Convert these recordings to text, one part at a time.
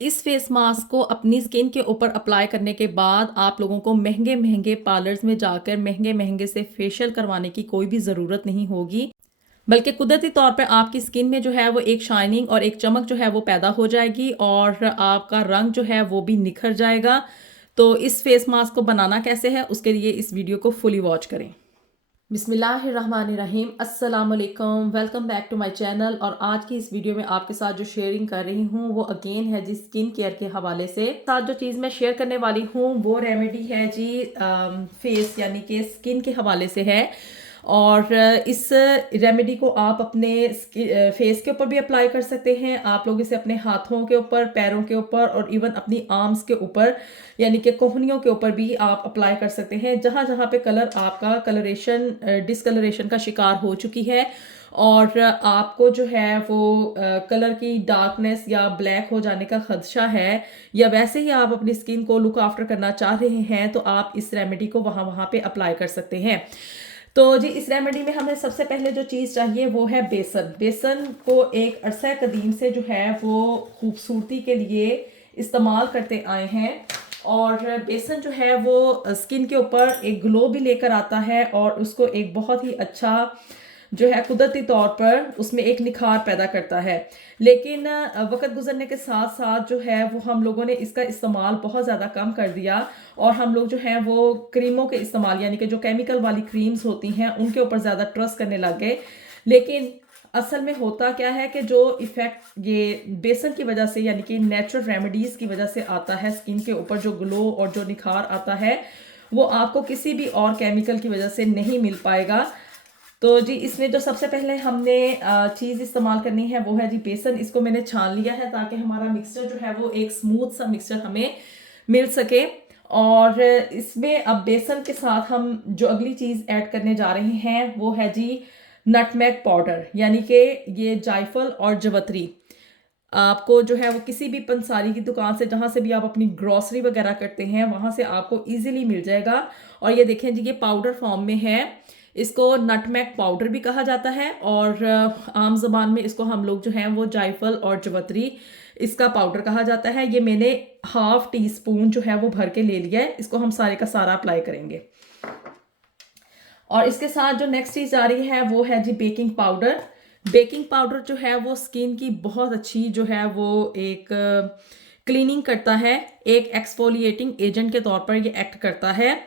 इस face mask को अपनी स्किन के ऊपर अप्लाई करने के बाद आप लोगों को महंगे महंगे पार्लर्स में जाकर महंगे महंगे से फेशियल करवाने की कोई भी ज़रूरत नहीं होगी। बल्कि कुदरती तौर पे आपकी स्किन में जो है वो एक शाइनिंग और एक चमक जो है वो पैदा हो जाएगी और आपका रंग जो है वो भी निखर जाएगा। तो इस फेस मास्क को बनाना कैसे है उसके लिए इस वीडियो को फुली वॉच करें। बिस्मिल्लाहिर्रहमानिर्रहीम, अस्सलाम वालेकुम, welcome back to my channel. और आज की इस वीडियो में आपके साथ जो शेयरिंग कर रही हूँ वो अगेन है जी स्किन केयर के हवाले से। साथ जो चीज़ मैं शेयर करने वाली हूँ वो रेमेडी है जी फेस यानी कि स्किन के हवाले से है। और इस रेमेडी को आप अपने फेस के ऊपर भी अप्लाई कर सकते हैं। आप लोग इसे अपने हाथों के ऊपर, पैरों के ऊपर और इवन अपनी आर्म्स के ऊपर यानी कि कोहनियों के ऊपर भी आप अप्लाई कर सकते हैं। जहां जहां पे कलर आपका कलरेशन डिसकलरेशन का शिकार हो चुकी है और आपको जो है वो कलर की डार्कनेस या ब्लैक हो जाने का खदशा है, या वैसे ही आप अपनी स्किन को लुक आफ्टर करना चाह रहे हैं, तो आप इस रेमेडी को वहां वहां पे अप्लाई कर सकते हैं। तो जी इस रेमेडी में हमें सबसे पहले जो चीज़ चाहिए वो है बेसन। बेसन को एक अरसा कदीम से जो है वो खूबसूरती के लिए इस्तेमाल करते आए हैं। और बेसन जो है वो स्किन के ऊपर एक ग्लो भी लेकर आता है और उसको एक बहुत ही अच्छा जो है कुदरती तौर पर उसमें एक निखार पैदा करता है। लेकिन वक्त गुजरने के साथ साथ जो है वो हम लोगों ने इसका इस्तेमाल बहुत ज़्यादा कम कर दिया और हम लोग जो हैं वो क्रीमों के इस्तेमाल यानी कि जो केमिकल वाली क्रीम्स होती हैं उनके ऊपर ज़्यादा ट्रस्ट करने लग गए। लेकिन असल में होता क्या है कि जो इफ़ेक्ट ये बेसन की वजह से यानी कि नेचुरल रेमेडीज़ की वजह से आता है, स्किन के ऊपर जो ग्लो और जो निखार आता है वो आपको किसी भी और केमिकल की वजह से नहीं मिल पाएगा। तो जी इसमें जो सबसे पहले हमने चीज़ इस्तेमाल करनी है वो है जी बेसन। इसको मैंने छान लिया है ताकि हमारा मिक्सचर जो है वो एक स्मूथ सा मिक्सचर हमें मिल सके। और इसमें अब बेसन के साथ हम जो अगली चीज़ ऐड करने जा रहे हैं वो है जी नटमेग पाउडर, यानी कि ये जायफल और जवतरी। आपको जो है वो किसी भी पंसारी की दुकान से, जहाँ से भी आप अपनी ग्रॉसरी वगैरह करते हैं, वहाँ से आपको इजीली मिल जाएगा। और ये देखें जी ये पाउडर फॉर्म में है। इसको नटमेग पाउडर भी कहा जाता है और आम जबान में इसको हम लोग जो हैं वो जायफल और जवतरी इसका पाउडर कहा जाता है। ये मैंने हाफ टी स्पून जो है वो भर के ले लिया है। इसको हम सारे का सारा अप्लाई करेंगे। और इसके साथ जो नेक्स्ट चीज़ आ रही है वो है जी बेकिंग पाउडर। बेकिंग पाउडर जो है वो स्किन की बहुत अच्छी जो है वो एक क्लीनिंग करता है, एक एक्सफोलिएटिंग एजेंट के तौर पर ये एक्ट करता है।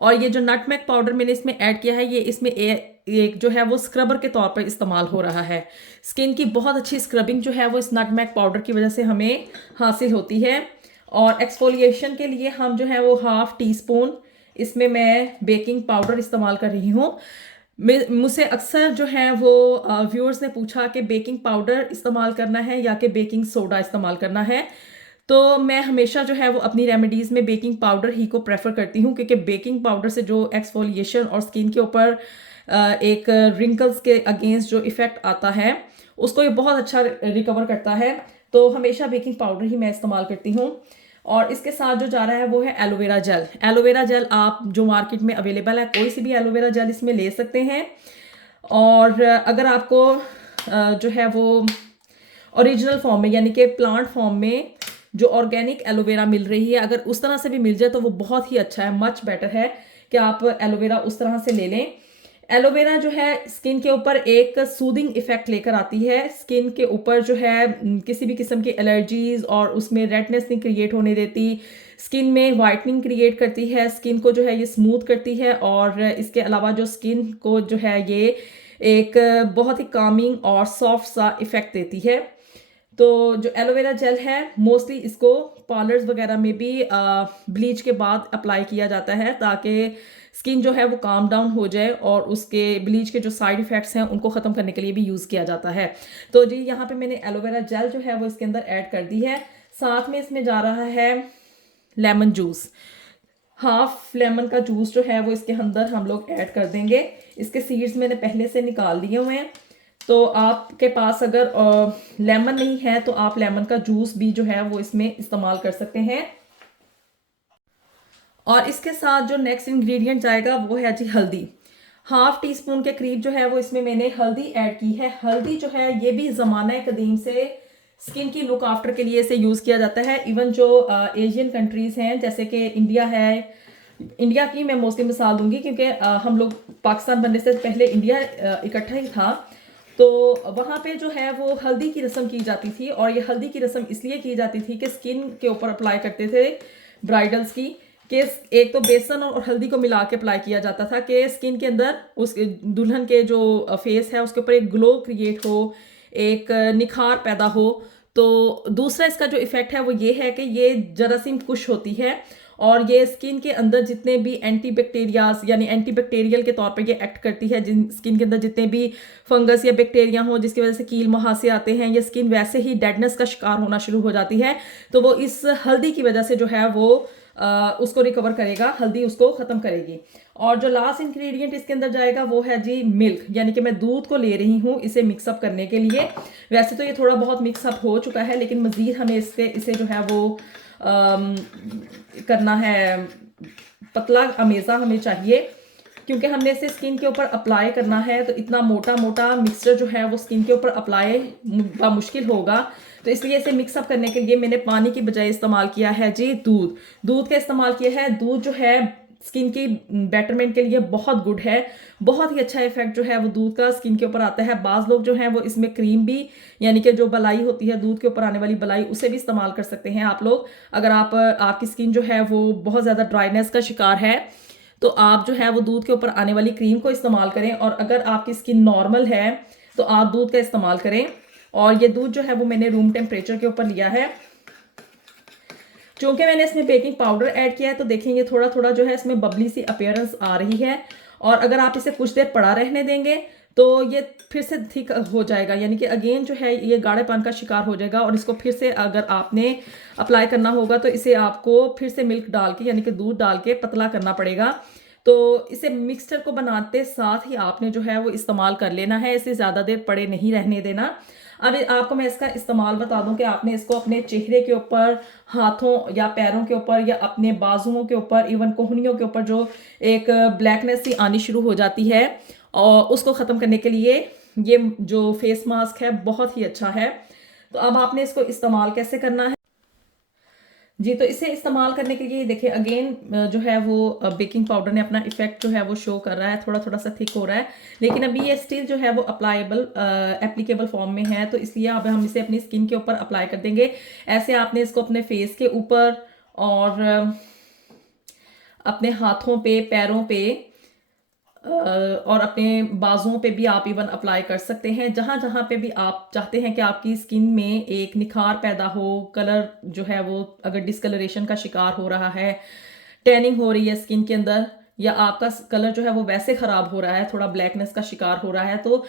और ये जो नटमेग पाउडर मैंने इसमें ऐड किया है ये इसमें एक जो है वो स्क्रबर के तौर पर इस्तेमाल हो रहा है। स्किन की बहुत अच्छी स्क्रबिंग जो है वो इस नटमेग पाउडर की वजह से हमें हासिल होती है। और एक्सफोलिएशन के लिए हम जो है वो हाफ टी स्पून इसमें मैं बेकिंग पाउडर इस्तेमाल कर रही हूँ। मुझसे अक्सर जो है वो व्यूअर्स ने पूछा कि बेकिंग पाउडर इस्तेमाल करना है या कि बेकिंग सोडा इस्तेमाल करना है। तो मैं हमेशा जो है वो अपनी रेमेडीज़ में बेकिंग पाउडर ही को प्रेफर करती हूँ, क्योंकि बेकिंग पाउडर से जो एक्सफोलिएशन और स्किन के ऊपर एक रिंकल्स के अगेंस्ट जो इफ़ेक्ट आता है उसको ये बहुत अच्छा रिकवर करता है। तो हमेशा बेकिंग पाउडर ही मैं इस्तेमाल करती हूँ। और इसके साथ जो जा रहा है वो है एलोवेरा जेल। एलोवेरा जेल आप जो मार्केट में अवेलेबल है कोई सी भी एलोवेरा जेल इसमें ले सकते हैं। और अगर आपको जो है वो ओरिजिनल फॉर्म में यानी कि प्लांट फॉर्म में जो ऑर्गेनिक एलोवेरा मिल रही है, अगर उस तरह से भी मिल जाए तो वो बहुत ही अच्छा है, मच बेटर है कि आप एलोवेरा उस तरह से ले लें। एलोवेरा जो है स्किन के ऊपर एक सूदिंग इफेक्ट लेकर आती है। स्किन के ऊपर जो है किसी भी किस्म की एलर्जीज और उसमें रेडनेस नहीं क्रिएट होने देती। स्किन में वाइटनिंग क्रिएट करती है, स्किन को जो है ये स्मूथ करती है। और इसके अलावा जो स्किन को जो है ये एक बहुत ही कामिंग और सॉफ्ट सा इफेक्ट देती है। तो जो एलोवेरा जेल है मोस्टली इसको पार्लर्स वगैरह में भी ब्लीच के बाद अप्लाई किया जाता है ताकि स्किन जो है वो काम डाउन हो जाए और उसके ब्लीच के जो साइड इफ़ेक्ट्स हैं उनको ख़त्म करने के लिए भी यूज़ किया जाता है। तो जी यहाँ पे मैंने एलोवेरा जेल जो है वो इसके अंदर ऐड कर दी है। साथ में इसमें जा रहा है लेमन जूस। हाफ लेमन का जूस जो है वो इसके अंदर हम लोग ऐड कर देंगे। इसके सीड्स मैंने पहले से निकाल लिए हुए हैं। तो आपके पास अगर लेमन नहीं है तो आप लेमन का जूस भी जो है वो इसमें इस्तेमाल कर सकते हैं। और इसके साथ जो नेक्स्ट इंग्रेडिएंट जाएगा वो है जी हल्दी। हाफ टी स्पून के करीब जो है वो इसमें मैंने हल्दी ऐड की है। हल्दी जो है ये भी ज़माना कदीम से स्किन की लुक आफ्टर के लिए इसे यूज़ किया जाता है। इवन जो एशियन कंट्रीज़ हैं जैसे कि इंडिया है, इंडिया की मैं मोस्टली मिसाल दूंगी क्योंकि हम लोग पाकिस्तान बनने से पहले इंडिया इकट्ठा ही था। तो वहाँ पे जो है वो हल्दी की रस्म की जाती थी, और ये हल्दी की रस्म इसलिए की जाती थी कि स्किन के ऊपर अप्लाई करते थे ब्राइडल्स की, कि एक तो बेसन और हल्दी को मिला के अप्लाई किया जाता था कि स्किन के अंदर उस दुल्हन के जो फेस है उसके ऊपर एक ग्लो क्रिएट हो, एक निखार पैदा हो। तो दूसरा इसका जो इफेक्ट है वो ये है कि ये जरासीम कुश होती है, और ये स्किन के अंदर जितने भी एंटी बैक्टीरियाज यानी एंटी बैक्टीरियल के तौर पे ये एक्ट करती है। जिन स्किन के अंदर जितने भी फंगस या बैक्टीरिया हो जिसकी वजह से कील मुहासे आते हैं, या स्किन वैसे ही डेडनेस का शिकार होना शुरू हो जाती है, तो वो इस हल्दी की वजह से जो है वो उसको रिकवर करेगा, हल्दी उसको ख़त्म करेगी। और जो लास्ट इंग्रेडिएंट इसके अंदर जाएगा वो है जी मिल्क, यानी कि मैं दूध को ले रही हूँ इसे मिक्सअप करने के लिए। वैसे तो ये थोड़ा बहुत मिक्सअप हो चुका है, लेकिन मज़ीद हमें इसे जो है वो करना है, पतला अमेज़ा हमें चाहिए, क्योंकि हमने इसे स्किन के ऊपर अप्लाई करना है। तो इतना मोटा मोटा मिक्सचर जो है वो स्किन के ऊपर अप्लाई का मुश्किल होगा, तो इसलिए इसे मिक्सअप करने के लिए मैंने पानी की बजाय इस्तेमाल किया है जी दूध का इस्तेमाल किया है। दूध जो है स्किन की बेटरमेंट के लिए बहुत गुड है, बहुत ही अच्छा इफेक्ट जो है वो दूध का स्किन के ऊपर आता है। बाज़ लोग जो हैं वो इसमें क्रीम भी, यानी कि जो बलाई होती है दूध के ऊपर आने वाली बलाई, उसे भी इस्तेमाल कर सकते हैं आप लोग। अगर आपकी स्किन जो है वो बहुत ज़्यादा ड्राइनेस का शिकार है तो आप जो है वो दूध के ऊपर आने वाली क्रीम को इस्तेमाल करें, और अगर आपकी स्किन नॉर्मल है तो आप दूध का इस्तेमाल करें। और ये दूध जो है वो मैंने रूम टेम्परेचर के ऊपर लिया है। चूंकि मैंने इसमें बेकिंग पाउडर ऐड किया है तो देखेंगे थोड़ा थोड़ा जो है इसमें बबली सी अपीयरेंस आ रही है, और अगर आप इसे कुछ देर पड़ा रहने देंगे तो ये फिर से थिक हो जाएगा, यानी कि अगेन जो है ये गाढ़ेपन का शिकार हो जाएगा। और इसको फिर से अगर आपने अप्लाई करना होगा तो इसे आपको फिर से मिल्क डाल के यानी कि दूध डाल के पतला करना पड़ेगा। तो इसे मिक्सचर को बनाते साथ ही आपने जो है वो इस्तेमाल कर लेना है, इसे ज़्यादा देर पड़े नहीं रहने देना। अब आपको मैं इसका इस्तेमाल बता दूं कि आपने इसको अपने चेहरे के ऊपर, हाथों या पैरों के ऊपर, या अपने बाजुओं के ऊपर, इवन कोहनियों के ऊपर जो एक ब्लैकनेस सी आनी शुरू हो जाती है, और उसको ख़त्म करने के लिए ये जो फेस मास्क है बहुत ही अच्छा है। तो अब आपने इसको इस्तेमाल कैसे करना है जी। तो इसे इस्तेमाल करने के लिए देखिए अगेन जो है वो बेकिंग पाउडर ने अपना इफेक्ट जो है वो शो कर रहा है, थोड़ा थोड़ा सा थिक हो रहा है, लेकिन अभी ये स्टिल जो है वो अप्लाइबल एप्लीकेबल फॉर्म में है। तो इसलिए अब हम इसे अपनी स्किन के ऊपर अप्लाई कर देंगे। ऐसे आपने इसको अपने फेस के ऊपर और अपने हाथों पे, पैरों पे और अपने बाजुओं पे भी आप इवन अप्लाई कर सकते हैं। जहां जहां पे भी आप चाहते हैं कि आपकी स्किन में एक निखार पैदा हो, कलर जो है वो अगर डिस्कलरेशन का शिकार हो रहा है, टैनिंग हो रही है स्किन के अंदर, या आपका कलर जो है वो वैसे खराब हो रहा है, थोड़ा ब्लैकनेस का शिकार हो रहा है, तो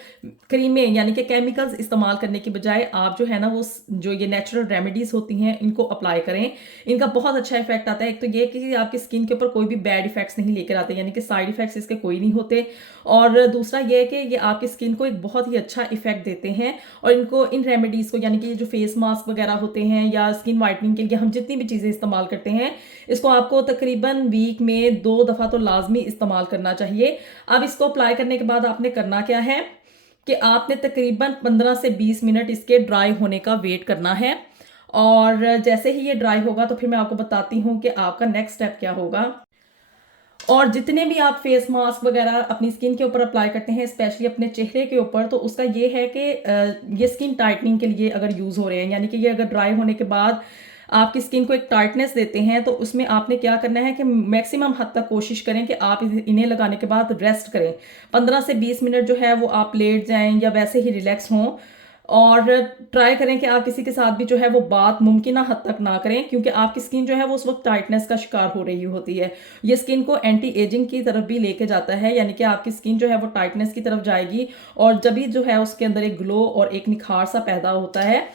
क्रीमें यानी कि केमिकल्स इस्तेमाल करने की बजाय आप जो है ना वो जो ये नेचुरल रेमेडीज होती हैं इनको अप्लाई करें। इनका बहुत अच्छा इफेक्ट आता है। एक तो ये कि आपकी स्किन के ऊपर कोई भी बैड इफेक्ट्स नहीं लेकर आते, यानी कि साइड इफेक्ट्स इसके कोई नहीं होते। और दूसरा ये है कि ये आपकी स्किन को एक बहुत ही अच्छा इफेक्ट देते हैं। और इनको, इन रेमेडीज को, यानी कि जो फेस मास्क वगैरह होते हैं या स्किन वाइटनिंग के लिए हम जितनी भी चीजें इस्तेमाल करते हैं, इसको आपको तकरीबन वीक में 2 दफा तो लाजमी इस्तेमाल करना चाहिए। अब इसको अप्लाई करने के बाद आपने करना क्या है कि आपने तकरीबन 15 से 20 मिनट इसके ड्राई होने का वेट करना है। और जैसे ही ये ड्राई होगा तो फिर मैं आपको बताती हूँ कि आपका नेक्स्ट स्टेप क्या होगा। और जितने भी आप फेस मास्क वगैरह अपनी स्किन के ऊपर अप्लाई करते हैं, स्पेशली अपने चेहरे के ऊपर, तो उसका ये है कि ये स्किन टाइटनिंग के लिए अगर यूज़ हो रहे हैं, यानी कि ये अगर ड्राई होने के बाद आपकी स्किन को एक टाइटनेस देते हैं, तो उसमें आपने क्या करना है कि मैक्सिमम हद तक कोशिश करें कि आप इन्हें लगाने के बाद रेस्ट करें। 15 से 20 मिनट जो है वो आप लेट जाएं या वैसे ही रिलैक्स हों। और ट्राई करें कि आप किसी के साथ भी जो है वो बात मुमकिन हद तक ना करें, क्योंकि आपकी स्किन जो है वो उस वक्त टाइटनेस का शिकार हो रही होती है। ये स्किन को एंटी एजिंग की तरफ भी लेके जाता है, यानी कि आपकी स्किन जो है वो टाइटनेस की तरफ जाएगी, और जब भी जो है उसके अंदर एक ग्लो और एक निखार सा पैदा होता है।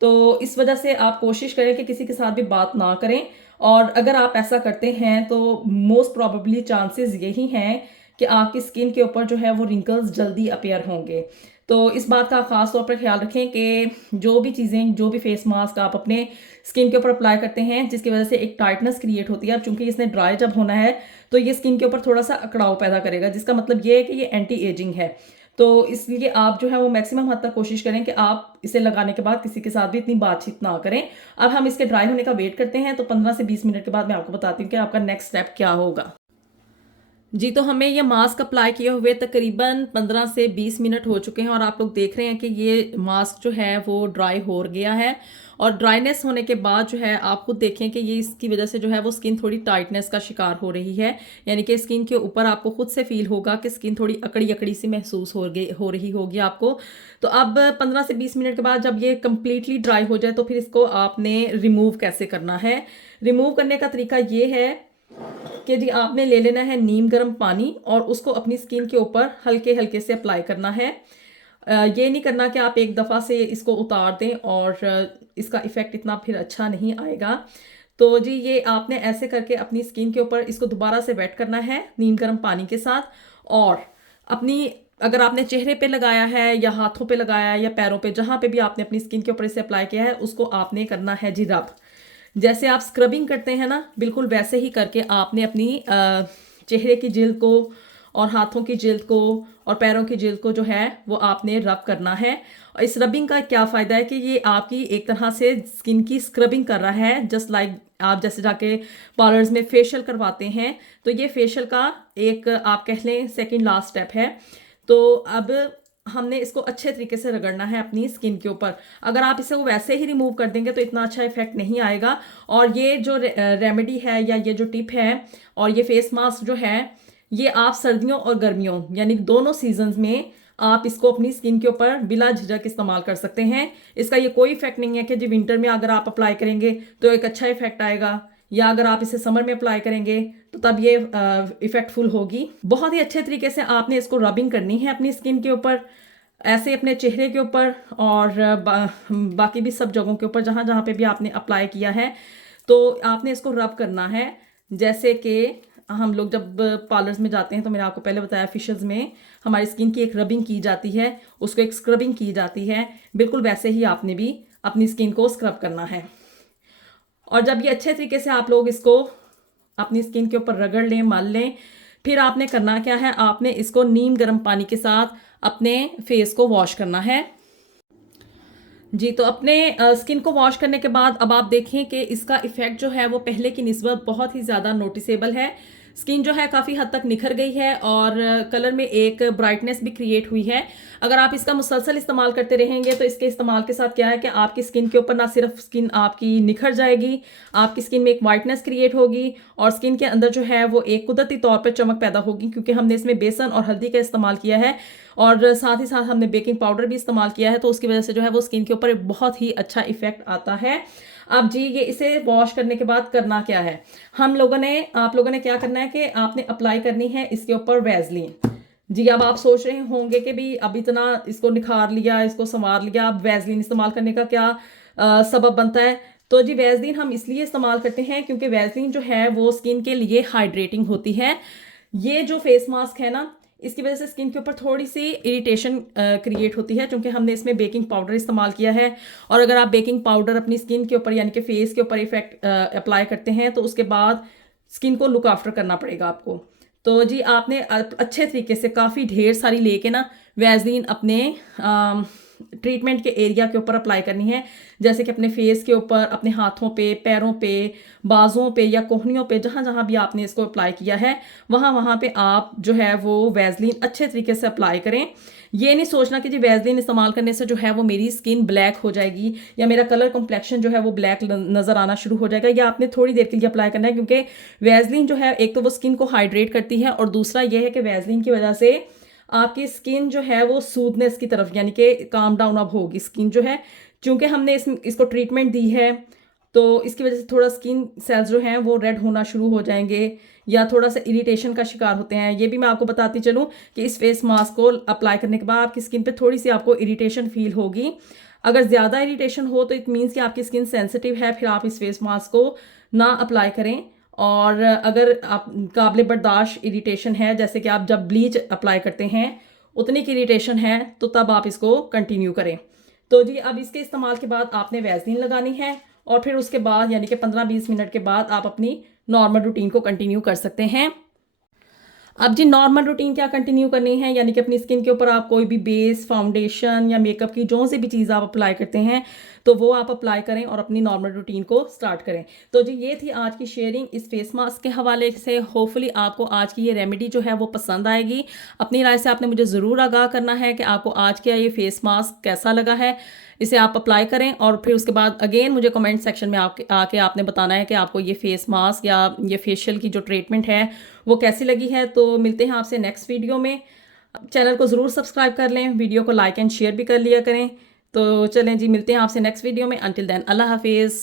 तो इस वजह से आप कोशिश करें कि किसी के साथ भी बात ना करें। और अगर आप ऐसा करते हैं तो मोस्ट प्रोबेबली चांसेस यही हैं कि आपकी स्किन के ऊपर जो है वो रिंकल्स जल्दी अपीयर होंगे। तो इस बात का खास तौर पर ख्याल रखें कि जो भी चीज़ें, जो भी फेस मास्क आप अपने स्किन के ऊपर अप्लाई करते हैं जिसकी वजह से एक टाइटनेस क्रिएट होती है, अब चूंकि इसने ड्राई जब होना है तो ये स्किन के ऊपर थोड़ा सा अकड़ाव पैदा करेगा, जिसका मतलब ये है कि ये एंटी एजिंग है। तो इसलिए आप जो है वो मैक्सिमम हद तक कोशिश करें कि आप इसे लगाने के बाद किसी के साथ भी इतनी बातचीत ना करें। अब हम इसके ड्राई होने का वेट करते हैं, तो 15 से 20 मिनट के बाद मैं आपको बताती हूँ कि आपका नेक्स्ट स्टेप क्या होगा। जी, तो हमें ये मास्क अप्लाई किए हुए तकरीबन 15 से 20 मिनट हो चुके हैं और आप लोग देख रहे हैं कि ये मास्क जो है वो ड्राई हो गया है। और ड्राइनेस होने के बाद जो है आप खुद देखें कि ये इसकी वजह से जो है वो स्किन थोड़ी टाइटनेस का शिकार हो रही है, यानी कि स्किन के ऊपर आपको खुद से फील होगा कि स्किन थोड़ी अकड़ी अकड़ी सी महसूस हो रही होगी आपको। तो अब 15 से 20 मिनट के बाद जब ये कम्प्लीटली ड्राई हो जाए तो फिर इसको आपने रिमूव कैसे करना है। रिमूव करने का तरीका ये है कि जी आपने ले लेना है नीम गर्म पानी और उसको अपनी स्किन के ऊपर हल्के हल्के से अप्लाई करना है। ये नहीं करना कि आप एक दफ़ा से इसको उतार दें और इसका इफ़ेक्ट इतना फिर अच्छा नहीं आएगा। तो जी ये आपने ऐसे करके अपनी स्किन के ऊपर इसको दोबारा से वेट करना है नीम गर्म पानी के साथ। और अपनी अगर आपने चेहरे पे लगाया है या हाथों पे लगाया है या पैरों पे, जहाँ पे भी आपने अपनी स्किन के ऊपर इसे अप्लाई किया है, उसको आपने करना है जी रब। जैसे आप स्क्रबिंग करते हैं ना, बिल्कुल वैसे ही करके आपने अपनी चेहरे की जिल्द को और हाथों की जिल्द को और पैरों की जिल्द को जो है वो आपने रब करना है। और इस रबिंग का क्या फ़ायदा है कि ये आपकी एक तरह से स्किन की स्क्रबिंग कर रहा है, जस्ट लाइक आप जैसे जाके पार्लर्स में फेशियल करवाते हैं। तो ये फेशियल का एक आप कह लें सेकंड लास्ट स्टेप है। तो अब हमने इसको अच्छे तरीके से रगड़ना है अपनी स्किन के ऊपर। अगर आप इसे वैसे ही रिमूव कर देंगे तो इतना अच्छा इफेक्ट नहीं आएगा। और ये जो रेमेडी है या ये जो टिप है और ये फेस मास्क जो है, ये आप सर्दियों और गर्मियों यानी दोनों सीजन्स में आप इसको अपनी स्किन के ऊपर बिला झिझक इस्तेमाल कर सकते हैं। इसका ये कोई इफेक्ट नहीं है कि जी विंटर में अगर आप अप्लाई करेंगे तो एक अच्छा इफेक्ट आएगा, या अगर आप इसे समर में अप्लाई करेंगे तो तब ये इफेक्टफुल होगी। बहुत ही अच्छे तरीके से आपने इसको रबिंग करनी है अपनी स्किन के ऊपर, ऐसे अपने चेहरे के ऊपर और बाकी भी सब जगहों के ऊपर जहाँ जहाँ पे भी आपने अप्लाई किया है। तो आपने इसको रब करना है। जैसे कि हम लोग जब पार्लर्स में जाते हैं तो मैंने आपको पहले बताया फेशियल्स में हमारी स्किन की एक रबिंग की जाती है, उसको एक स्क्रबिंग की जाती है, बिल्कुल वैसे ही आपने भी अपनी स्किन को स्क्रब करना है। और जब ये अच्छे तरीके से आप लोग इसको अपनी स्किन के ऊपर रगड़ लें, मल लें, फिर आपने करना क्या है, आपने इसको नीम गर्म पानी के साथ अपने फेस को वॉश करना है। जी, तो अपने स्किन को वॉश करने के बाद अब आप देखें कि इसका इफेक्ट जो है वो पहले की निस्बत बहुत ही ज़्यादा नोटिसेबल है। स्किन जो है काफ़ी हद तक निखर गई है और कलर में एक ब्राइटनेस भी क्रिएट हुई है। अगर आप इसका मुसलसल इस्तेमाल करते रहेंगे तो इसके इस्तेमाल के साथ क्या है कि आपकी स्किन के ऊपर ना सिर्फ स्किन आपकी निखर जाएगी, आपकी स्किन में एक वाइटनेस क्रिएट होगी और स्किन के अंदर जो है वो एक कुदरती तौर पर चमक पैदा होगी, क्योंकि हमने इसमें बेसन और हल्दी का इस्तेमाल किया है और साथ ही साथ हमने बेकिंग पाउडर भी इस्तेमाल किया है। तो उसकी वजह से जो है वो स्किन के ऊपर एक बहुत ही अच्छा इफेक्ट आता है। अब जी ये इसे वॉश करने के बाद करना क्या है, आप लोगों ने क्या करना है कि आपने अप्लाई करनी है इसके ऊपर वैसलीन। जी, अब आप सोच रहे होंगे कि भी अब इतना इसको निखार लिया, इसको संवार लिया, अब वैसलीन इस्तेमाल करने का क्या सबब बनता है। तो जी वैसलीन हम इसलिए इस्तेमाल करते हैं क्योंकि वैसलीन जो है वो स्किन के लिए हाइड्रेटिंग होती है। ये जो फेस मास्क है ना, इसकी वजह से स्किन के ऊपर थोड़ी सी इरिटेशन क्रिएट होती है, क्योंकि हमने इसमें बेकिंग पाउडर इस्तेमाल किया है। और अगर आप बेकिंग पाउडर अपनी स्किन के ऊपर यानी कि फेस के ऊपर इफेक्ट अप्लाई करते हैं तो उसके बाद स्किन को लुक आफ्टर करना पड़ेगा आपको। तो जी आपने अच्छे तरीके से काफ़ी ढेर सारी लेके ना वैसलीन अपने ट्रीटमेंट के एरिया के ऊपर अप्लाई करनी है, जैसे कि अपने फेस के ऊपर, अपने हाथों पे, पैरों पे, बाजुओं पे या कोहनियों पे, जहाँ जहाँ भी आपने इसको अप्लाई किया है वहाँ वहाँ पे आप जो है वो वैसलीन अच्छे तरीके से अप्लाई करें। ये नहीं सोचना कि जी वैसलीन इस्तेमाल करने से जो है वो मेरी स्किन ब्लैक हो जाएगी या मेरा कलर कॉम्प्लेक्शन जो है वो ब्लैक नज़र आना शुरू हो जाएगा। या आपने थोड़ी देर के लिए अप्लाई करना है, क्योंकि वैसलीन जो है एक तो वो स्किन को हाइड्रेट करती है और दूसरा ये है कि वैसलीन की वजह से आपकी स्किन जो है वो सूदनेस की तरफ यानी कि काम डाउन अब होगी स्किन जो है, क्योंकि हमने इसको ट्रीटमेंट दी है तो इसकी वजह से थोड़ा स्किन सेल्स जो हैं वो रेड होना शुरू हो जाएंगे या थोड़ा सा इरिटेशन का शिकार होते हैं। ये भी मैं आपको बताती चलूँ कि इस फेस मास्क को अप्लाई करने के बाद आपकी स्किन पे थोड़ी सी आपको इरिटेशन फील होगी। अगर ज़्यादा इरिटेशन हो तो इट मीन्स कि आपकी स्किन सेंसिटिव है, फिर आप इस फेस मास्क को ना अप्लाई करें। और अगर आप काबिल बर्दाश्त इरिटेशन है, जैसे कि आप जब ब्लीच अप्लाई करते हैं उतनी की इरिटेशन है, तो तब आप इसको कंटिन्यू करें। तो जी अब इसके इस्तेमाल के बाद आपने वैसलीन लगानी है और फिर उसके बाद यानी कि 15-20 मिनट के बाद आप अपनी नॉर्मल रूटीन को कंटिन्यू कर सकते हैं। अब जी नॉर्मल रूटीन क्या कंटिन्यू करनी है, यानी कि अपनी स्किन के ऊपर आप कोई भी बेस, फाउंडेशन या मेकअप की जो सी भी चीज़ आप अप्लाई करते हैं, तो वो आप अप्लाई करें और अपनी नॉर्मल रूटीन को स्टार्ट करें। तो जी ये थी आज की शेयरिंग इस फेस मास्क के हवाले से। होपफुली आपको आज की ये रेमेडी जो है वो पसंद आएगी। अपनी राय से आपने मुझे ज़रूर आगाह करना है कि आपको आज का ये फेस मास्क कैसा लगा है। इसे आप अप्लाई करें और फिर उसके बाद अगेन मुझे कमेंट सेक्शन में आके आपने बताना है कि आपको ये फेस मास्क या ये फेशियल की जो ट्रीटमेंट है वो कैसी लगी है। तो मिलते हैं आपसे नेक्स्ट वीडियो में। चैनल को ज़रूर सब्सक्राइब कर लें, वीडियो को लाइक एंड शेयर भी कर लिया करें। तो चलें जी, मिलते हैं आपसे नेक्स्ट वीडियो में। अंटिल देन अल्लाह हाफिज़।